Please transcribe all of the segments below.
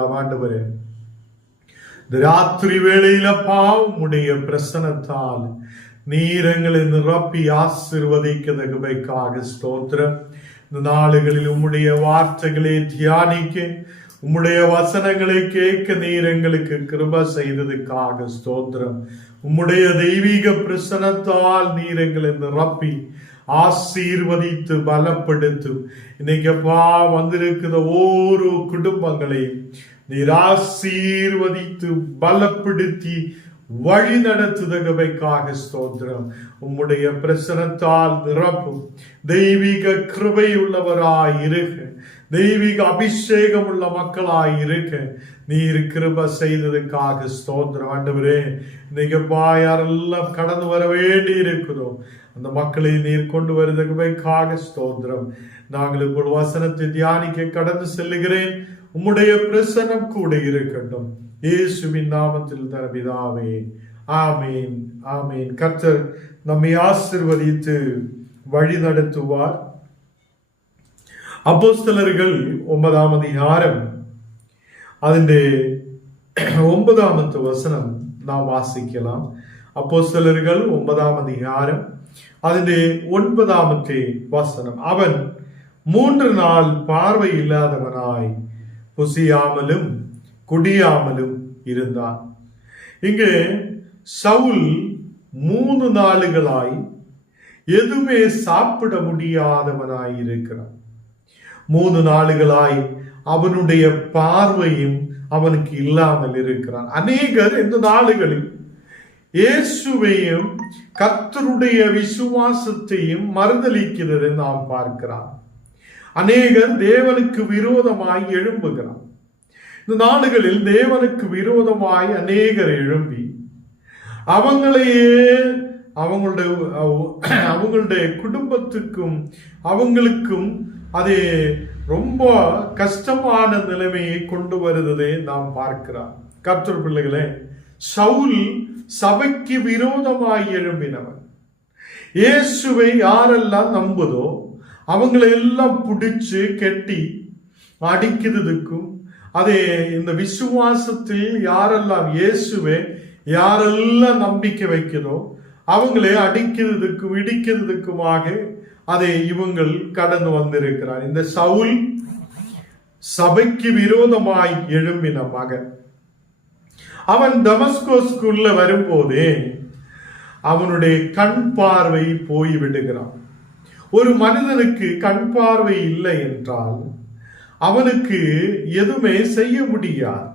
ஆண்டவரே. இந்த ராத்திரி வேளையிலப்பா உம்முடைய பிரசனத்தால் நீர் எங்களை நிரப்பி ஆசிர்வதிக்க ஆசிர்வதிக்கதகுவைக்காக ஸ்தோத்திரம். இந்த நாளுகளில் உம்முடைய வார்த்தைகளை தியானிக்க உம்முடைய வசனங்களை கேட்க நீர் எங்களுக்கு கிருப செய்ததுக்காக ஸ்தோத்திரம். உம்முடைய தெய்வீக பிரசனத்தால் நீர் எங்களை நிரப்பி ஆசீர்வதித்து பலப்படுத்தும் இன்னைக்கப்பா வந்திருக்கிற ஒவ்வொரு குடும்பங்களையும் நீர் ஆசீர்வதித்து பலப்படுத்தி வழி நடத்துதகவைக்காக ஸ்தோத்திரம். உம்முடைய பிரசனத்தால் நிரப்பும். தெய்வீக கிருபை உள்ளவராய் இருக்க தெய்வீக அபிஷேகம் உள்ள மக்களாய் இருக்க. நீர் கிருப செய்ததுக்காக ஸ்தோத்திரம். ஆண்டவரே இன்னைக்கு யாரெல்லாம் கடந்து வர வேண்டி இருக்குதோ? அந்த மக்களை நீர் கொண்டு வருவதற்காக ஸ்தோத்திரம். நாங்கள் இப்போ வசனத்தை தியானிக்க கடந்து செல்லுகிறேன். உம்முடைய பிரசனம் கூட இருக்கட்டும். இயேசுவின் நாமத்தில் தரபிதாவே ஆமீன் ஆமீன். கர்த்தர் நம்மை ஆசிர்வதித்து வழி நடத்துவார் അപ്പോസ്തലറുകൾ ഒമ്പതാം അധികാരം അതിൻ്റെ ഒമ്പതാമത്തെ വസനം നാം വാസിക്കലാം അപ്പോസ്തലറുകൾ ഒമ്പതാം അധികാരം അതിൻ്റെ ഒൻപതാമത്തെ വസനം അവൻ மூன்று நாள் பார்வை இல்லாதவனாய் புசியாமலும் குடியாமலும் இருந்தான் இங்கு சவுல் மூணு நாளுகளாய் எதுவுமே சாப்பிட முடியாதவனாய் இருக்கிறான் மூணு நாளுகளாய் அவனுடைய பார்வையும் அவனுக்கு இல்லாமல் இருக்கிறான். அநேகர் இந்த நாளுகளில் இயேசுவையும் கத்தருடைய விசுவாசத்தையும் மறுதளிக்கிறதை நாம் பார்க்கிறோம். அநேகர் தேவனுக்கு விரோதமாய் எழும்புகிறான். இந்த நாடுகளில் தேவனுக்கு விரோதமாய் அநேகர் எழும்பி அவங்களையே அவங்களுடைய அவங்களுடைய குடும்பத்துக்கும் அவங்களுக்கும் அது ரொம்ப கஷ்டமான நிலைமையை கொண்டு வருவதை நாம் பார்க்கிறோம். கர்த்தர் பிள்ளைகளே சவுல் சபைக்கு விரோதமாய் எழும்பினவன். இயேசுவை யாரெல்லாம் நம்புதோ அவங்களை எல்லாம் பிடிச்சு கெட்டி அடிக்கிறதுக்கும் அதே இந்த விசுவாசத்தில் யாரெல்லாம் இயேசுவை யாரெல்லாம் நம்பிக்கை வைக்கிறதோ அவங்களே அடிக்கிறதுக்கும் இடிக்கிறதுக்குமாக அதை இவங்கள் கடந்து வந்திருக்கிறார். இந்த சவுல் சபைக்கு விரோதமாய் எழும்பின மகன். அவன் தமஸ்கோஸ்குள்ள வரும்போதே அவனுடைய கண் பார்வை போய் விடுகிறான். ஒரு மனிதனுக்கு கண் பார்வை இல்லை என்றால் அவனுக்கு எதுவுமே செய்ய முடியாது.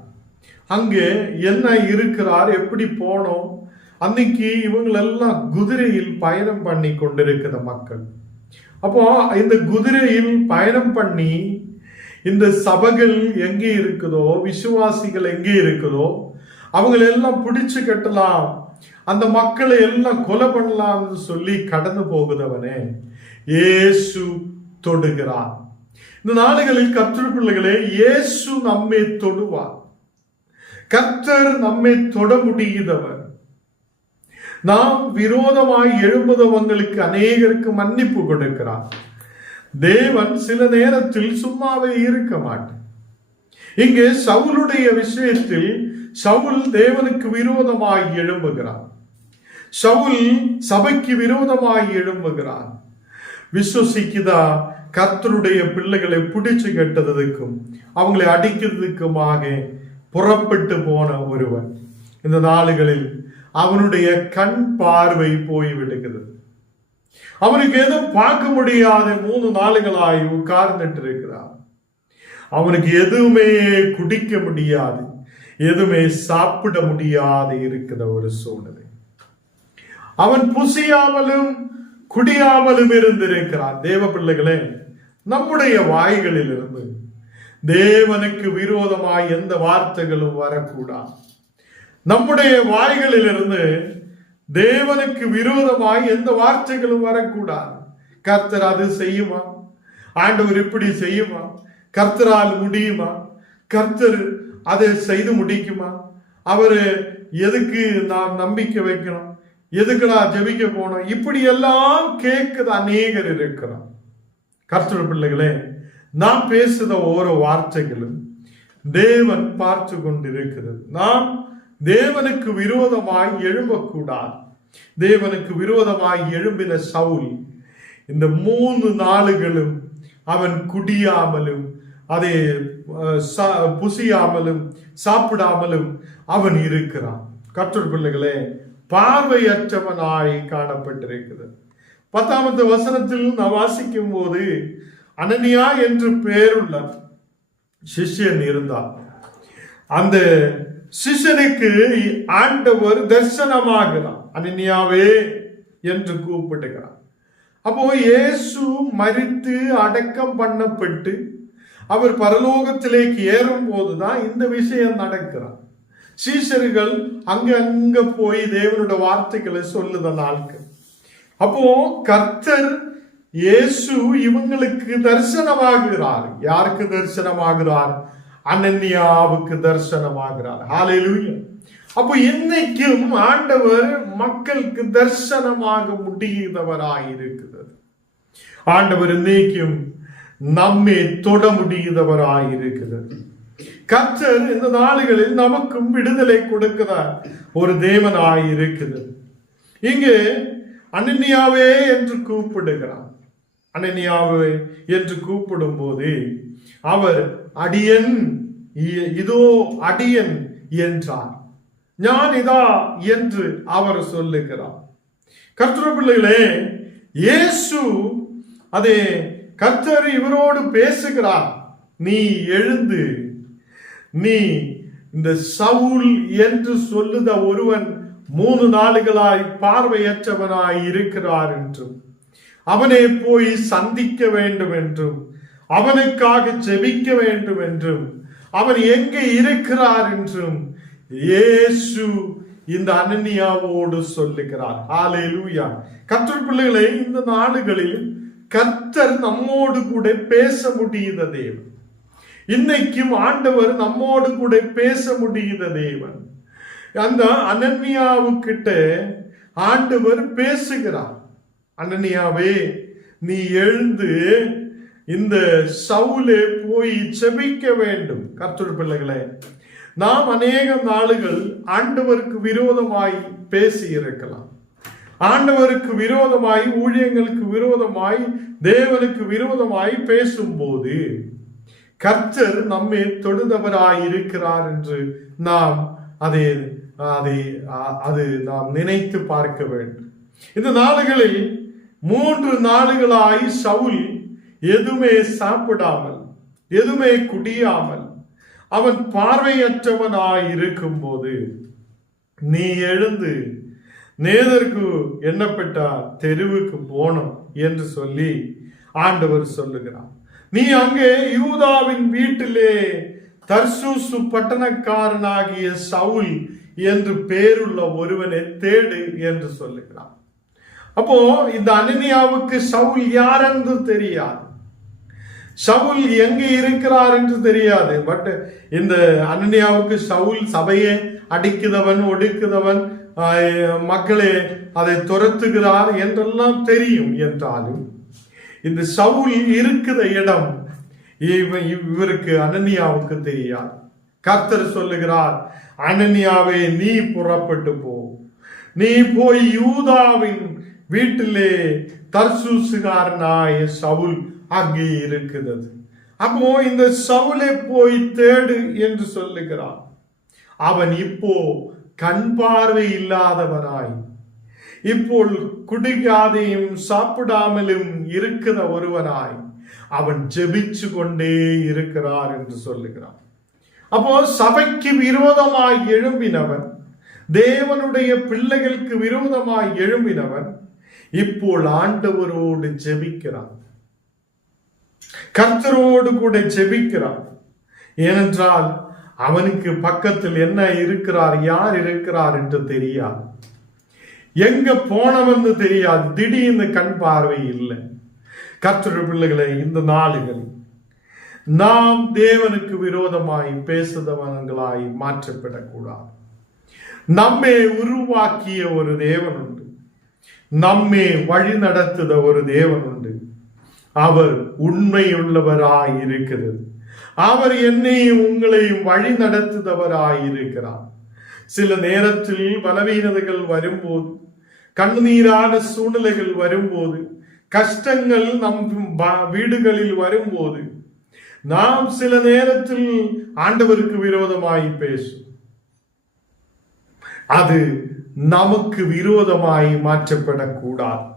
அங்கே என்ன இருக்கிறார்? எப்படி போனோம்? அன்னைக்கு இவங்களெல்லாம் குதிரையில் பயணம் பண்ணி கொண்டிருக்கிற மக்கள். அப்போ இந்த குதிரையில் பயணம் பண்ணி இந்த சபைகள் எங்கே இருக்குதோ விசுவாசிகள் எங்கே இருக்குதோ அவங்களெல்லாம் பிடிச்சு கட்டலாம். அந்த மக்களை எல்லாம் கொலை பண்ணலாம்னு சொல்லி கடந்து போகுதவனே இயேசு தொடுகிறார். இந்த நாடுகளில் கர்த்தர் பிள்ளைகளே இயேசு நம்மை தொடுவார். கர்த்தர் நம்மை தொட முடியுதவர். நாம் விரோதமாய் எழும்புதவங்களுக்கு அநேகருக்கு மன்னிப்பு கொடுக்கிறார் தேவன் சில நேரத்தில் சும்மாவே இருக்க மாட்டார். இங்கே சவுளுடைய விஷயத்தில் சவுல் தேவனுக்கு விரோதமாய் எழும்புகிறார் சவுல் சபைக்கு விரோதமாய் எழும்புகிறார் விசுவசிக்குதா? கத்தருடைய பிள்ளைகளை பிடிச்சு கெட்டதுக்கும் அவங்களை அடிக்கிறதுக்குமாக புறப்பட்டு போன ஒருவன். இந்த நாளுகளில் அவனுடைய கண் பார்வை போய் விடுகிறது. அவனுக்கு எதுவும் பார்க்க முடியாத மூணு நாளுகளாய் உட்கார்ந்துட்டு இருக்கிறான் அவனுக்கு எதுவுமே குடிக்க முடியாது எதுவுமே சாப்பிட முடியாது இருக்கிற ஒரு சூழ்நிலை. அவன் புசியாமலும் குடியாமலும் இருந்திருக்கிறான். தேவ பிள்ளைகளே நம்முடைய வாய்களில் இருந்து தேவனுக்கு விரோதமாய் எந்த வார்த்தைகளும் வரக்கூடாது. நம்முடைய வாய்களிலிருந்து தேவனுக்கு விரோதமாய் எந்த வார்த்தைகளும் வரக்கூடாது. கர்த்தர் அது செய்யுமா? ஆண்டவர் இப்படி செய்யுமா? கர்த்தரால் முடியுமா? கர்த்தர் அதை செய்து முடிக்குமா? அவரு எதுக்கு நாம் நம்பிக்கை வைக்கணும்? எதுக்குடா ஜெபிக்க போனோம்? இப்படி எல்லாம் கேட்குது அநேகர் இருக்கிறோம் கர்த்தர் பிள்ளைகளே நாம் பேசுத ஒவ்வொரு வார்த்தைகளும் தேவன் பார்த்து கொண்டிருக்கிறது. நாம் தேவனுக்கு விரோதமாய் எழும்பக்கூடாது. தேவனுக்கு விரோதமாய் எழும்பின சவுல் இந்த மூணு நாளுகளும் அவன் குடியாமலும் அதை சா- புசியாமலும் சாப்பிடாமலும் அவன் இருக்கிறான். கற்றோர் பிள்ளைகளே பார்வையற்றவனாய் காணப்பட்டிருக்கிறது. பத்தாமத்து வசனத்தில் நாம் வாசிக்கும் போது அனனியா என்று பெயருள்ள சிஷ்யன் இருந்தார் அந்த சிஷ்யனுக்கு ஆண்டவர் தரிசனமாகிறார். அனன்யாவே என்று கூப்பிடுகிறார். அப்போ இயேசு மறித்து அடக்கம் பண்ணப்பட்டு அவர் பரலோகத்திலேக்கு ஏறும் போதுதான் இந்த விஷயம் நடக்கிறார் சீஷர்கள் அங்க அங்க போய் தேவனோட வார்த்தைகளை சொல்லுத அப்போ கர்த்தர் இயேசு இவங்களுக்கு தரிசனமாகிறார். யாருக்கு தரிசனமாகிறார்? அனன்யாவுக்கு தரிசனமாகிறார். ஹalleluya. அப்போ என்னைக்கும் ஆண்டவர் மக்களுக்கு தரிசனமாக முடியாதவராய் இருக்கிறது ஆண்டவர் இன்னைக்கும் நம்மை தொட முடியாதவராய் இருக்கிறது கர்த்தர் இந்த நாடுகளில் நமக்கும் விடுதலை கொடுக்கிறார். ஒரு தேவனாய் இருக்குது இங்கே அனன்யாவே என்று கூப்பிடுகிறார். அனன்யாவே என்று கூப்பிடும் போது அவர் அடியன் இதோ அடியன் என்றார் ஞான் இதா? என்று அவர் சொல்லுகிறார். கர்த்தர் பிள்ளைகளே இயேசு அதே கர்த்தர் இவரோடு பேசுகிறார். நீ எழுந்து நீ இந்த சவுல் என்று சொல்லுத ஒருவன் மூணு நாளுகளாய் பார்வையற்றவனாய் இருக்கிறார் என்றும் அவனை போய் சந்திக்க வேண்டும் என்றும் அவனுக்காக ஜெபிக்க வேண்டும் என்றும் அவன் எங்கே இருக்கிறார் என்றும் இயேசு இந்த அனன்யாவோடு சொல்லுகிறார். ஆலை லூயா கற்று பிள்ளைகளை இந்த நாடுகளில் கர்த்தர் நம்மோடு கூட பேச முடியுத தேவன். இன்னைக்கும் ஆண்டவர் நம்மோடு கூட பேச முடியுத தேவன். அந்த அனன்யாவுக்கிட்ட ஆண்டவர் பேசுகிறார். அனன்யாவே நீ எழுந்து இந்த சவுலே போய் செபிக்க வேண்டும். கர்த்தர் பிள்ளைகளே நாம் அநேக நாளுகள் ஆண்டவருக்கு விரோதமாய் பேசி இருக்கலாம் ஆண்டவருக்கு விரோதமாய் ஊழியங்களுக்கு விரோதமாய் தேவனுக்கு விரோதமாய் பேசும்போது கர்த்தர் நம்மை தொடுதவராய் இருக்கிறார் என்று நாம் அதை அதை அது நாம் நினைத்து பார்க்க வேண்டும். இந்த நாடுகளில் மூன்று நாடுகளாய் சவுல் எதுவுமே சாப்பிடாமல் எதுவுமே குடியாமல் அவன் பார்வையற்றவனாய் இருக்கும்போது நீ எழுந்து நேதருக்கு எண்ணப்பட்ட தெருவுக்கு போனோம் என்று சொல்லி ஆண்டவர் சொல்லுகிறார். நீ அங்கே யூதாவின் வீட்டிலே தர்சூசு பட்டணக்காரனாகிய சவுல் என்று பேருள்ள ஒருவனை தேடு என்று சொல்லுகிறார். அப்போ இந்த அனனியாவுக்கு சவுல் யார் என்று தெரியாது. சவுல் எங்கே இருக்கிறார் என்று தெரியாது. பட் இந்த அனன்யாவுக்கு சவுல் சபையை அடிக்குதவன் ஒடுக்குதவன் மக்களே அதை துரத்துகிறார் என்றெல்லாம் தெரியும் என்றாலும் இந்த சவுல் இருக்கிற இடம் இவ- இவருக்கு அனன்யாவுக்கு தெரியாது. கர்த்தர் சொல்லுகிறார் அனன்யாவே நீ புறப்பட்டு போ. நீ போய் யூதாவின் வீட்டிலே தர்சூசுகாரனாய சவுல் அங்கே இருக்கிறது. அப்போ இந்த சவுலை போய் தேடு என்று சொல்லுகிறான். அவன் இப்போ கண் பார்வை இல்லாதவனாய் இப்போ குடிக்காதையும் சாப்பிடாமலும் இருக்கிற ஒருவனாய் அவன் ஜெபிச்சு கொண்டே இருக்கிறார் என்று சொல்லுகிறான். அப்போ சபைக்கு விரோதமாய் எழும்பினவன் தேவனுடைய பிள்ளைகளுக்கு விரோதமாய் எழும்பினவன் இப்போ ஆண்டவரோடு ஜெபிக்கிறான். கர்த்தரோடு கூட ஜெபிக்கிறான் ஏனென்றால் அவனுக்கு பக்கத்தில் என்ன இருக்கிறார் யார் இருக்கிறார் என்று தெரியாது. எங்க போனவன்னு தெரியாது. திடீர்னு கண் பார்வை இல்லை. கர்த்தர் பிள்ளைகளை இந்த நாளுகளில் நாம் தேவனுக்கு விரோதமாய் பேசுதவன்களாய் மாற்றப்படக்கூடாது. நம்மை உருவாக்கிய ஒரு தேவன் உண்டு நம்மை வழி நடத்துத ஒரு தேவன் உண்டு அவர் உண்மையுள்ளவராய் இருக்கிறது அவர் என்னையும் உங்களையும் வழி நடத்துதவராயிருக்கிறார் சில நேரத்தில் பலவீனதைகள் வரும்போது கண்ணீரான சூழ்நிலைகள் வரும்போது கஷ்டங்கள் நம் வீடுகளில் வரும்போது நாம் சில நேரத்தில் ஆண்டவருக்கு விரோதமாய் பேசும். அது நமக்கு விரோதமாய் மாற்றப்படக்கூடாது.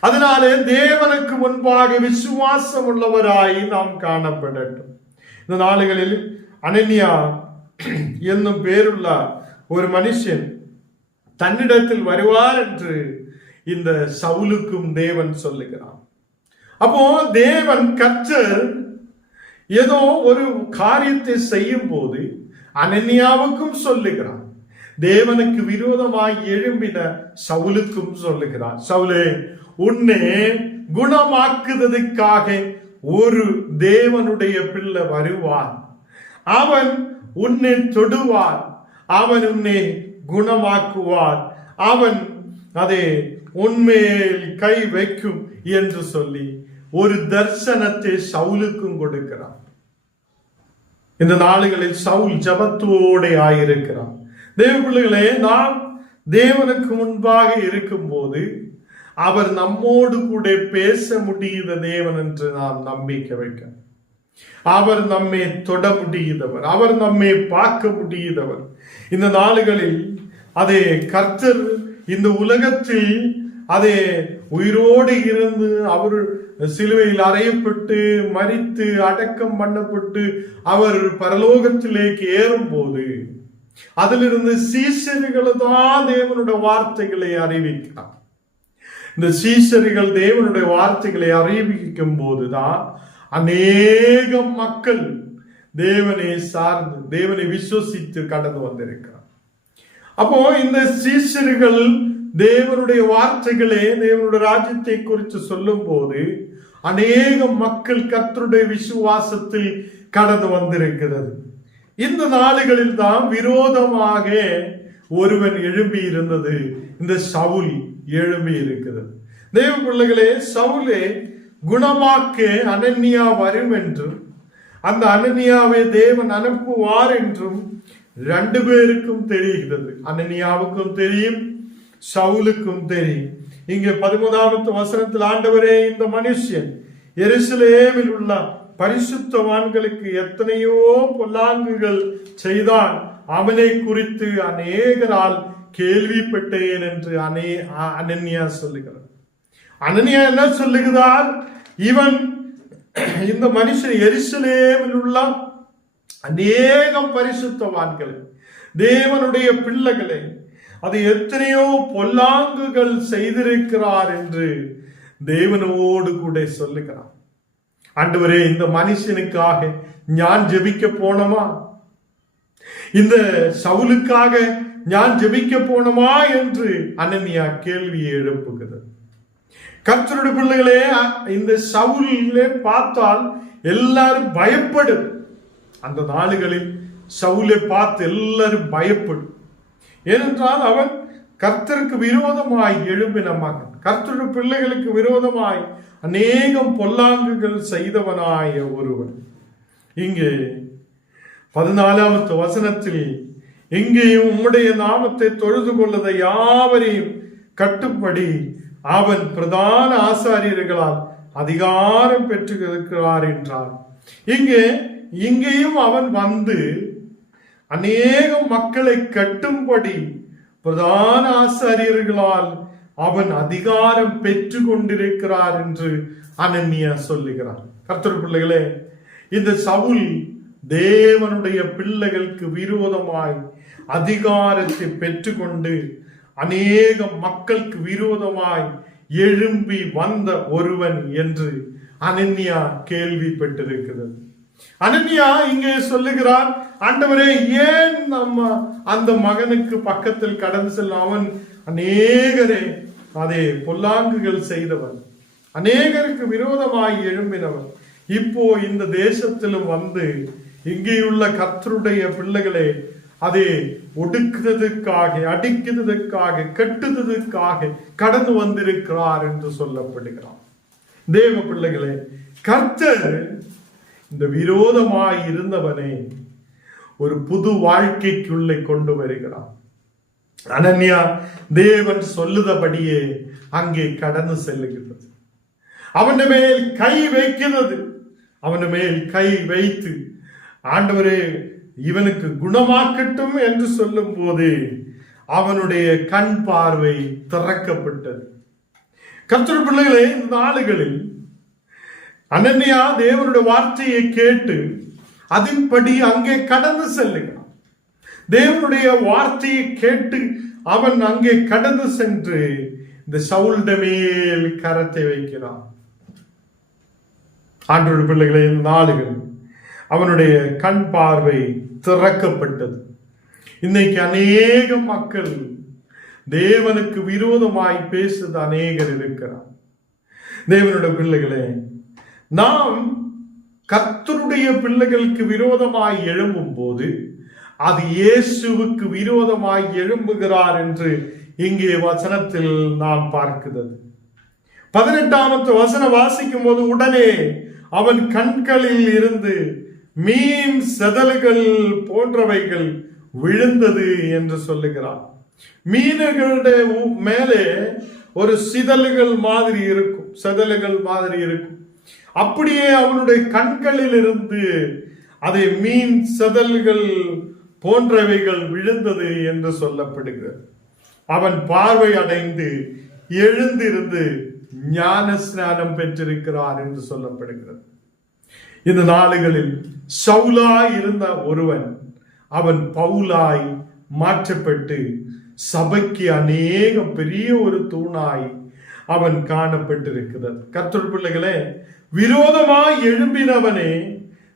அதனாலே தேவனுக்கு முன்பாக விசுவாசம் உள்ளவராய் நாம் காணப்படட்டும். இந்த நாளுகளில் அனன்யா என்னும் பேருள்ள ஒரு மனுஷன் தன்னிடத்தில் வருவார் என்று இந்த சவுலுக்கும் தேவன் சொல்லுகிறான். அப்போ தேவன் கர்த்தர் ஏதோ ஒரு காரியத்தை செய்யும் போது அனன்யாவுக்கும் சொல்லுகிறான். தேவனுக்கு விரோதமாய் எழும்பின சவுலுக்கும் சொல்லுகிறான் சவுலே உன்னை குணமாக்குவதற்காக ஒரு தேவனுடைய பிள்ளை வருவான். அவன் உன்னை தொடுவான். அவன் உன்னை குணமாக்குவான். அவன் அதை உன்மேல் கை வைக்கும் என்று சொல்லி ஒரு தர்சனத்தை சவுலுக்கும் கொடுக்கிறான். இந்த நாளுகளில் சவுல் ஜபத்தோட ஆயிருக்கிறான். தேவ பிள்ளைகளே நாம் தேவனுக்கு முன்பாக இருக்கும்போது அவர் நம்மோடு கூட பேச முடியுத தேவன் என்று நாம் நம்பிக்கை வைக்கணும் அவர் நம்மை தொட முடியுதவர் அவர் நம்மை பார்க்க முடியுதவர் இந்த நாளுகளில் அதே கர்த்தர் இந்த உலகத்தில் அதே உயிரோடு இருந்து அவர் சிலுவையில் அறையப்பட்டு மறித்து அடக்கம் பண்ணப்பட்டு அவர் பரலோகத்திலேக்கு ஏறும்போது அதிலிருந்து சீசர்கள் தான் தேவனுடைய வார்த்தைகளை அறிவிக்கிறார் இந்த சீசரிகள் தேவனுடைய வார்த்தைகளை அறிவிக்கும் போதுதான் அநேக மக்கள் தேவனை சார்ந்து தேவனை விசுவசித்து கடந்து வந்திருக்கிறார். அப்போ இந்த சீசர்கள் தேவனுடைய வார்த்தைகளே தேவனுடைய ராஜ்யத்தை குறித்து சொல்லும் போது அநேக மக்கள் கத்தருடைய விசுவாசத்தில் கடந்து வந்திருக்கிறது. இந்த நாடுகளில் தான் விரோதமாக ஒருவன் எழும்பி இருந்தது. இந்த சவுல் எழும்பி இருக்கிறது. தேவ பிள்ளைகளே சவுலே குணமாக்க அனன்யா வரும் என்றும் அந்த அனன்யாவை தேவன் அனுப்புவார் என்றும் ரெண்டு பேருக்கும் தெரிகிறது. அனன்யாவுக்கும் தெரியும் சவுலுக்கும் தெரியும். இங்கே பதிமூணாவது வசனத்தில் ஆண்டவரே இந்த மனுஷன் எருசலேமில் உள்ள பரிசுத்தவான்களுக்கு எத்தனையோ பொல்லாங்குகள் செய்தான். அவனை குறித்து அநேகரால் கேள்விப்பட்டேன் என்று அனே அ- அனன்யா சொல்லுகிறார். அனன்யா என்ன சொல்லுகிறார்? இவன் இந்த மனுஷன் எருசலேமில் உள்ள அநேகம் பரிசுத்தவான்களை தேவனுடைய பிள்ளைகளை அது எத்தனையோ பொல்லாங்குகள் செய்திருக்கிறார் என்று தேவனோடு கூட சொல்லுகிறார் ஆண்டவரே இந்த மனுஷனுக்காக ஞான் ஜெபிக்க போனோமா? இந்த சவுலுக்காக ஞான் ஜெபிக்க போனோமா என்று அனன்யா கேள்வியை எழுப்புகிறது. கர்த்தருடைய பிள்ளைகளே இந்த சவுலே பார்த்தால் எல்லாரும் பயப்படும். அந்த நாளுகளில் சவுலை பார்த்து எல்லாரும் பயப்படும். ஏனென்றால் அவன் கர்த்தருக்கு விரோதமாய் எழும்பின மகன். கர்த்தருடைய பிள்ளைகளுக்கு விரோதமாய் அநேகம் பொல்லாங்குகள் செய்தவனாய ஒருவன். இங்கே பதினாலாவது வசனத்தில் எங்கேயும் உம்முடைய நாமத்தை தொழுது கொள்ளத யாவரையும் கட்டுப்படி அவன் பிரதான ஆசாரியர்களால் அதிகாரம் பெற்றிருக்கிறார் என்றார். இங்கே இங்கேயும் அவன் வந்து அநேக மக்களை கட்டும்படி பிரதான ஆசாரியர்களால் அவன் அதிகாரம் பெற்று கொண்டிருக்கிறார் என்று அனன்யா சொல்லுகிறார் கர்த்தர் பிள்ளைகளே இந்த சவுல் தேவனுடைய பிள்ளைகளுக்கு விரோதமாய் அதிகாரத்தை பெற்றுக்கொண்டு அநேக மக்களுக்கு விரோதமாய் எழும்பி வந்த ஒருவன் என்று அனன்யா கேள்விப்பட்டிருக்கிறது. அனன்யா இங்கே சொல்லுகிறார் ஆண்டவரே ஏன் நம்ம அந்த மகனுக்கு பக்கத்தில் கடந்து செல்ல? அவன் அநேகரே அதே பொல்லாங்குகள் செய்தவன். அநேகருக்கு விரோதமாய் எழும்பினவன். இப்போ இந்த தேசத்திலும் வந்து இங்கேயுள்ள கர்த்தருடைய பிள்ளைகளே அதை ஒடுக்குவதற்காக அடிக்கிறதுக்காக கட்டுவதற்காக கடந்து வந்திருக்கிறார் என்று சொல்லப்படுகிறார் தேவ பிள்ளைகளே கர்த்தர் இந்த விரோதமாய் இருந்தவனை ஒரு புது வாழ்க்கைக்குள்ளே கொண்டு வருகிறான். அனன்யா தேவன் சொல்லுதபடியே அங்கே கடந்து செல்லுகிறது அவன் மேல் கை வைக்கிறது. அவன் மேல் கை வைத்து ஆண்டவரே இவனுக்கு குணமாக்கட்டும் என்று சொல்லும் போது அவனுடைய கண் பார்வை திறக்கப்பட்டது. கர்த்தர் பிள்ளைகளே இந்த நாளுகளில் அனன்யா தேவனுடைய வார்த்தையை கேட்டு அதன்படி அங்கே கடந்து செல்லுகிறான். தேவனுடைய வார்த்தையை கேட்டு அவன் அங்கே கடந்து சென்று இந்த சவுல்ட மேல் கரத்தை வைக்கிறான். ஆண்டோட பிள்ளைகளே இந்த நாளுகள் அவனுடைய கண் பார்வை திறக்கப்பட்டது. இன்னைக்கு அநேக மக்கள் தேவனுக்கு விரோதமாய் பேசுது அநேகர் இருக்கிறார். தேவனுடைய பிள்ளைகளே நாம் கத்தருடைய பிள்ளைகளுக்கு விரோதமாய் எழும்பும் போது அது இயேசுவுக்கு விரோதமாய் எழும்புகிறார் என்று இங்கே வசனத்தில் நாம் பார்க்கிறது. பதினெட்டாமத்து வசனம் வாசிக்கும் போது உடனே அவன் கண்களில் இருந்து மீன் செதல்கள் போன்றவைகள் விழுந்தது என்று சொல்லுகிறான். மீனர்களுடைய உ- மேலே ஒரு சிதல்கள் மாதிரி இருக்கும் செதல்கள் மாதிரி இருக்கும். அப்படியே அவனுடைய கண்களில் இருந்து அதை மீன் செதல்கள் போன்றவைகள் விழுந்தது என்று சொல்லப்படுகிறது. அவன் பார்வை அடைந்து எழுந்திருந்து ஞான ஸ்நானம் பெற்றிருக்கிறார் என்று சொல்லப்படுகிறது. இந்த நாளுகளில் சவுலாய் இருந்த ஒருவன் அவன் பவுலாய் மாற்றப்பட்டு சபைக்கு அநேக பெரிய ஒரு தூணாய் அவன் காணப்பட்டிருக்கிறது. கர்த்தர் பிள்ளைகளே விரோதமாய் எழும்பினவனே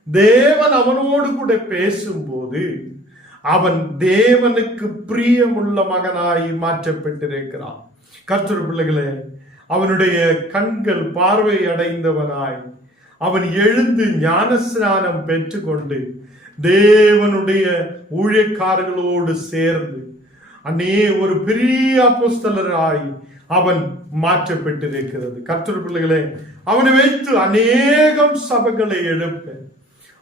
தேவன் அவனோடு கூட பேசும்போது அவன் தேவனுக்கு பிரியமுள்ள மகனாய் மாற்றப்பட்டிருக்கிறான். கர்த்தர் பிள்ளைகளே அவனுடைய கண்கள் பார்வை அடைந்தவனாய் அவன் எழுந்து ஞானஸ்நானம் பெற்றுக்கொண்டு தேவனுடைய ஊழியக்காரர்களோடு சேர்ந்து அன்னே ஒரு பெரிய அப்போஸ்தலராய் அவன் மாற்றப்பட்டிருக்கிறது. கர்த்தர் பிள்ளைகளே அவனை வைத்து அநேகம் சபைகளை எழுப்பேன்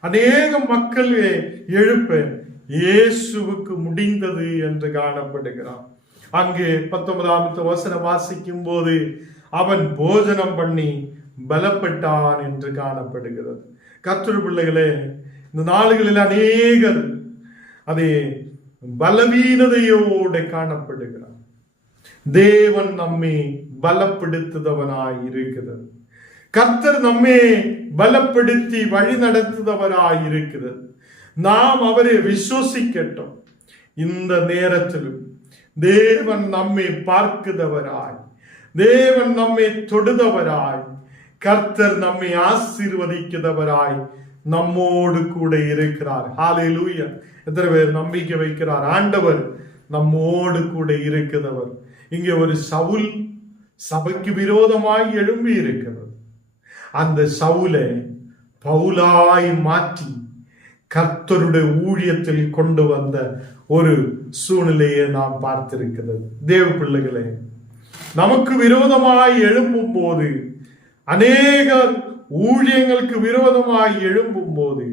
அநேக மக்களே எழுப்பேன் இயேசுவுக்கு முடிந்தது என்று காணப்படுகிறான். அங்கு பத்தொன்பதாம் வசனம் வாசிக்கும் போது அவன் போஜனம் பண்ணி பலப்பட்டான் என்று காணப்படுகிறது. கத்துரு பிள்ளைகளே இந்த நாடுகளில் அநேகர் அதே பலவீனதையோடு காணப்படுகிறார். தேவன் நம்மை பலப்படுத்துதவனாய் இருக்கிறது கர்த்தர் நம்மை பலப்படுத்தி வழி நடத்துதவராய் இருக்கிறது நாம் அவரை விசுவசிக்கட்டும். இந்த நேரத்திலும் தேவன் நம்மை பார்க்குதவராய் தேவன் நம்மை தொடுதவராய் கர்த்தர் நம்மை ஆசீர்வதிக்கிறவராய் நம்மோடு கூட இருக்கிறார். ஹாலே ஹalleluya எத்தனை பேர் நம்பிக்கை வைக்கிறார்? ஆண்டவர் நம்மோடு கூட இருக்கிறவர். இங்கே ஒரு சவுல் சபைக்கு விரோதமாய் எழும்பி இருக்கிறது அந்த சவுலை பவுலாய் மாற்றி கர்த்தருடைய ஊழியத்தில் கொண்டு வந்த ஒரு சூழ்நிலையை நாம் பார்த்திருக்கிறது. தேவ பிள்ளைகளே நமக்கு விரோதமாய் எழும்பும் போது அநேக ஊழியங்களுக்கு விரோதமாய் எழும்பும் போது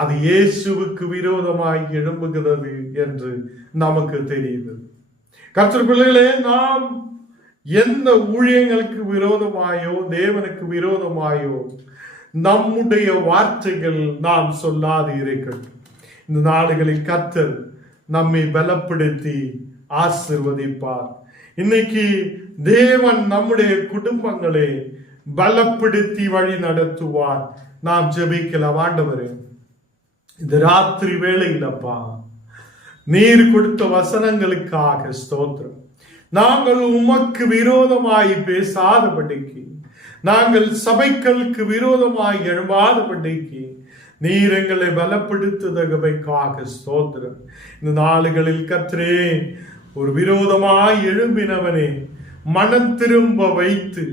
அது இயேசுவுக்கு விரோதமாய் எழும்புகிறது என்று நமக்கு தெரியுது. கர்த்தர் பிள்ளைகளே நாம் எந்த ஊழியங்களுக்கு விரோதமாயோ தேவனுக்கு விரோதமாயோ நம்முடைய வார்த்தைகள் நாம் சொல்லாது இருக்கட்டும். இந்த நாடுகளில் கர்த்தர் நம்மை பலப்படுத்தி ஆசிர்வதிப்பார். இன்னைக்கு தேவன் நம்முடைய குடும்பங்களை பலப்படுத்தி வழி நடத்துவார். நாம் ஜெபிக்கலாம் ஆண்டவரே. இந்த ராத்திரி வேளையிலப்பா நீர் கொடுத்த வசனங்களுக்காக ஸ்தோத்திரம். நாங்கள் உமக்கு விரோதமாய் பேசாதபடிக்கு நாங்கள் சபைகளுக்கு விரோதமாய் எழும்பாதபடிக்கு நீர் எங்களை பலப்படுத்துதகவைக்காக ஸ்தோத்திரம். இந்த நாளுகளில் கற்றே ஒரு விரோதமாய் எழும்பினவனே மனம் திரும்ப வைத்து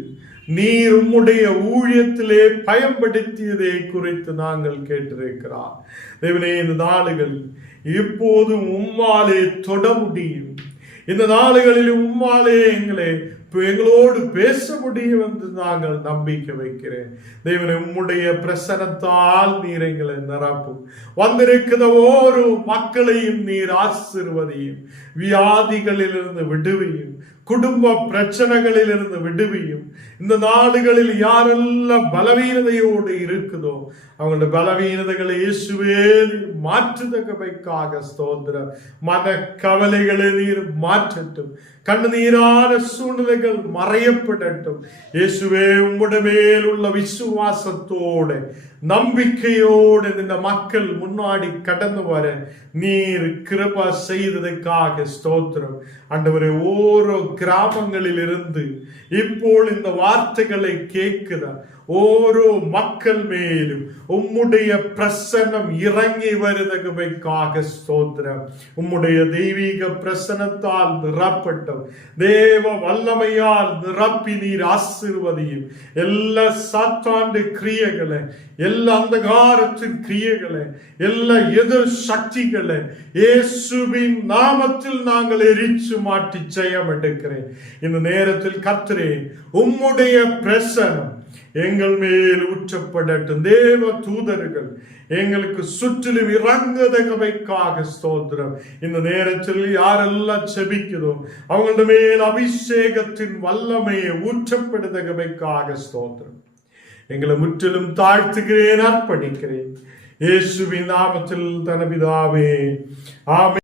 நீர் உம்முடைய ஊழியத்திலே பயன்படுத்தியதை குறித்து நாங்கள் கேட்டிருக்கிறார். தேவனே இந்த நாளுகள் இப்போதும் உம்மாலே தொட முடியும். இந்த நாளுகளில் உம்மாலே எங்களை எங்களோடு பேச முடியும் என்று நாங்கள் நம்பிக்கை வைக்கிறேன். தேவனை உம்முடைய பிரசனத்தால் நீர் எங்களை நிரப்பும். வந்திருக்கிற ஒரு மக்களையும் நீர் ஆசிர்வதையும். வியாதிகளிலிருந்து விடுவையும். குடும்ப பிரச்சனைகளில் இருந்து விடுவியும். இந்த நாடுகளில் யாரெல்லாம் பலவீனதையோடு இருக்குதோ அவங்களோட பலவீனதைகளை இயேசுவே மாற்றுதகமைக்காக மாற்றுதகவைக்காக ஸ்தோத்திரம். மன கவலைகளை நீர் மாற்றட்டும். கண்ணீரான சூழ்நிலைகள் மறையப்படட்டும். இயேசுவே உங்களோட மேல் உள்ள விசுவாசத்தோடு நம்பிக்கையோடு இந்த மக்கள் முன்னாடி கடந்து வர நீர் கிருபா செய்ததுக்காக ஸ்தோத்திரம். ஆண்டவரே ஓரோ கிராமங்களிலிருந்து இப்போ இந்த வார்த்தைகளை கேட்கிறார். ഓരോ மக்கள் மேலும் உம்முடைய பிரசன்னம் இறங்கி வருதகவைக்காக ஸ்தோத்திரம். உம்முடைய தெய்வீக பிரசனத்தால் நிரப்பட்டும். தேவ வல்லமையால் நிரப்பி நீர் ஆசிர்வதியும். எல்லா சாத்தாண்டு கிரியைகளை எல்லா அந்தகாரத்தின் கிரியைகளை எல்லா எதிர் சக்திகளை இயேசுவின் நாமத்தில் நாங்கள் எரிச்சு மாட்டி ஜெயம் எடுக்கிறேன் இந்த நேரத்தில் கர்த்தரே உம்முடைய பிரசனம் எங்கள் மேல் ஊற்றப்படட்டும் தேவ தூதர்கள். எங்களுக்கு சுற்றிலும் இறங்குதகவைக்காக ஸ்தோத்திரம். இந்த நேரத்தில் யாரெல்லாம் செபிக்கிறோம்? அவங்களோட மேல் அபிஷேகத்தின் வல்லமையை ஊற்றப்படுதகவைக்காக ஸ்தோத்திரம். எங்களை முற்றிலும் தாழ்த்துகிறேன் அர்ப்பணிக்கிறேன். இயேசுவின் நாமத்தில் தனபிதாவே ஆமே